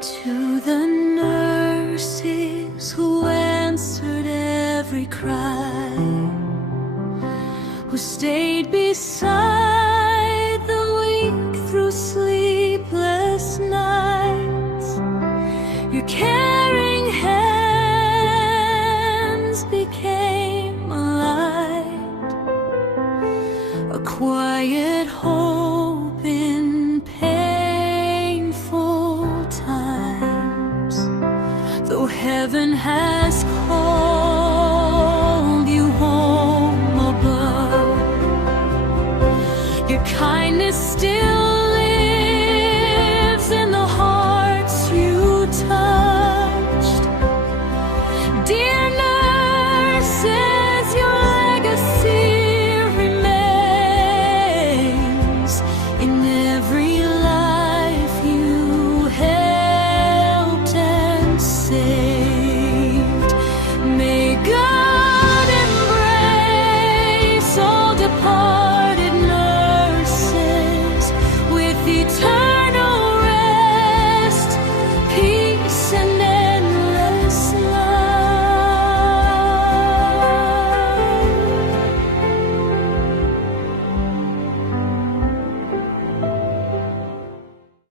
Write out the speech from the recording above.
To the nurses who answered every cry, who stayed beside the weak through sleepless nights, your caring hands became a light, a quiet hope in painful times. Though heaven has